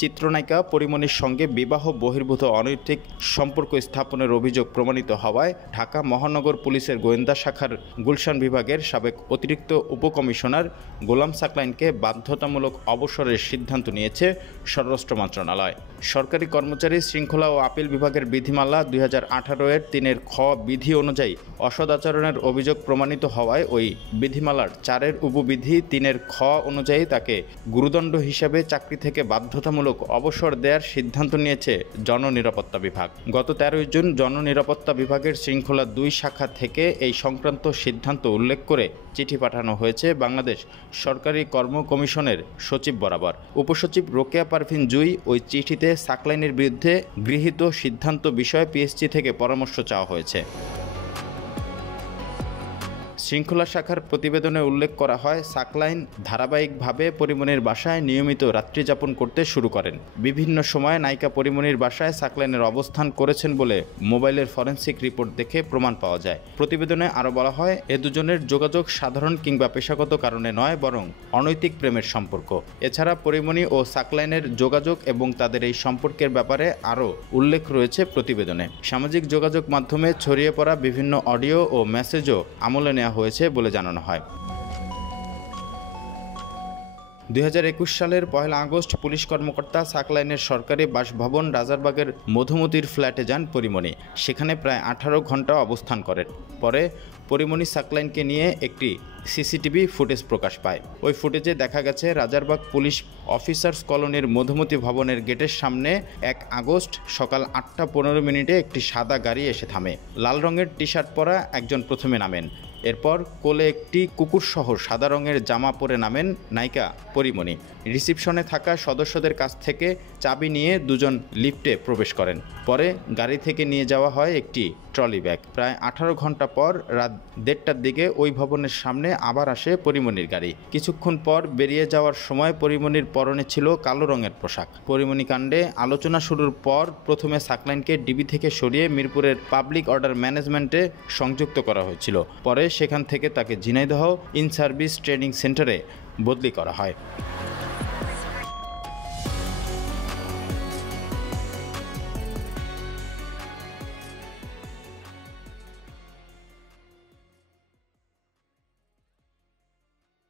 চিত্রনায়িকা পরিমণির সঙ্গে বিবাহ বহির্ভূত অনৈতিক সম্পর্ক স্থাপনের অভিযোগ প্রমাণিত হওয়ায় ঢাকা মহানগর পুলিশের গোয়েন্দা শাখার গুলশান বিভাগের সাবেক অতিরিক্ত উপকমিশনার গোলাম সাকলাইনকে বাধ্যতামূলক অবসরের সিদ্ধান্ত নিয়েছে স্বরাষ্ট্র মন্ত্রণালয়। সরকারি কর্মচারী শৃঙ্খলা ও আপিল বিভাগের বিধিমালা 2018-এর 3-এর খ বিধি অনুযায়ী অসদাচরণের অভিযোগ প্রমাণিত হওয়ায় ওই বিধিমালার 4-এর উপবিধি 3-এর খ অনুযায়ী তাকে গুরুদণ্ড হিসেবে চাকরি থেকে বাধ্যতামূলক অবসর দেওয়ার সিদ্ধান্ত নিয়েছে জননিরাপত্তা বিভাগ। গত 13 জুন জননিরাপত্তা বিভাগের শৃঙ্খলা 2 শাখা থেকে এই সংক্রান্ত সিদ্ধান্ত উল্লেখ করে চিঠি পাঠানো হয়েছে বাংলাদেশ সরকারি কর্ম কমিশনের সচিব বরাবর। উপসচিব রোকেয়া পারভিন জুই ওই চিঠিতে সাকলাইনের বিরুদ্ধে গৃহীত সিদ্ধান্ত বিষয়ে পিএসসি থেকে পরামর্শ চাওয়া হয়েছে। শৃঙ্খলা শাখার প্রতিবেদনে উল্লেখ করা হয়, সাকলাইন ধারাবাহিকভাবে পরিমণির বাসায় নিয়মিত রাত্রিযাপন করতে শুরু করেন। বিভিন্ন সময়ে নায়িকা পরিমণির বাসায় সাকলাইনের অবস্থান করেছেন বলে মোবাইলের ফরেনসিক রিপোর্ট দেখে প্রমাণ পাওয়া যায়। প্রতিবেদনে আরও বলা হয়, এ দুজনের যোগাযোগ সাধারণ কিংবা পেশাগত কারণে নয়, বরং অনৈতিক প্রেমের সম্পর্ক। এছাড়া পরিমণি ও সাকলাইনের যোগাযোগ এবং তাদের এই সম্পর্কের ব্যাপারে আরও উল্লেখ রয়েছে প্রতিবেদনে। সামাজিক যোগাযোগ মাধ্যমে ছড়িয়ে পড়া বিভিন্ন অডিও ও মেসেজও আমলে নেওয়া হয়েছে বলে জানানো হয়। 2021 সালের 1 আগস্ট পুলিশ কর্মকর্তা সাকলাইনের সরকারি বাসভবন রাজারবাগের মধুমতির ফ্ল্যাটে যান পরিমণি। সেখানে প্রায় 18 ঘন্টা অবস্থান করেন। পরে পরিমণি সাকলাইনকে নিয়ে একটি সিসিটিভি ফুটেজ প্রকাশ পায়। ওই ফুটেজে দেখা গেছে রাজারবাগ পুলিশ অফিসার্স কলোনির মধুমতি ভবনের গেটের সামনে 1 আগস্ট সকাল 8:15 একটি সাদা গাড়ি এসে থামে। লাল রঙের টি শার্ট পরা একজন প্রথমে নামেন। এরপর কোলে একটি কুকুরসহ সাদা রঙের জামা পরে নামেন নায়িকা পরিমণি। রিসিপশনে থাকা সদস্যদের কাছ থেকে চাবি নিয়ে দুজন লিফটে প্রবেশ করেন। পরে গাড়ি থেকে নিয়ে যাওয়া হয় একটি ট্রলি ব্যাগ। প্রায় 18 ঘন্টা পর রাত 1:30টার দিকে ওই ভবনের সামনে আবার আসে পরিমণির গাড়ি। কিছুক্ষণ পর বেরিয়ে যাওয়ার সময় পরিমণির পরনে ছিল কালো রঙের পোশাক। পরিমণি কাণ্ডে আলোচনা শুরুর পর প্রথমে সাকলাইনকে ডিবি থেকে সরিয়ে মিরপুরের পাবলিক অর্ডার ম্যানেজমেন্টে সংযুক্ত করা হয়েছিল। পরে সেখান থেকে তাকে ঝিনাইদহ ইন সার্ভিস ট্রেনিং সেন্টারে বদলি করা হয়।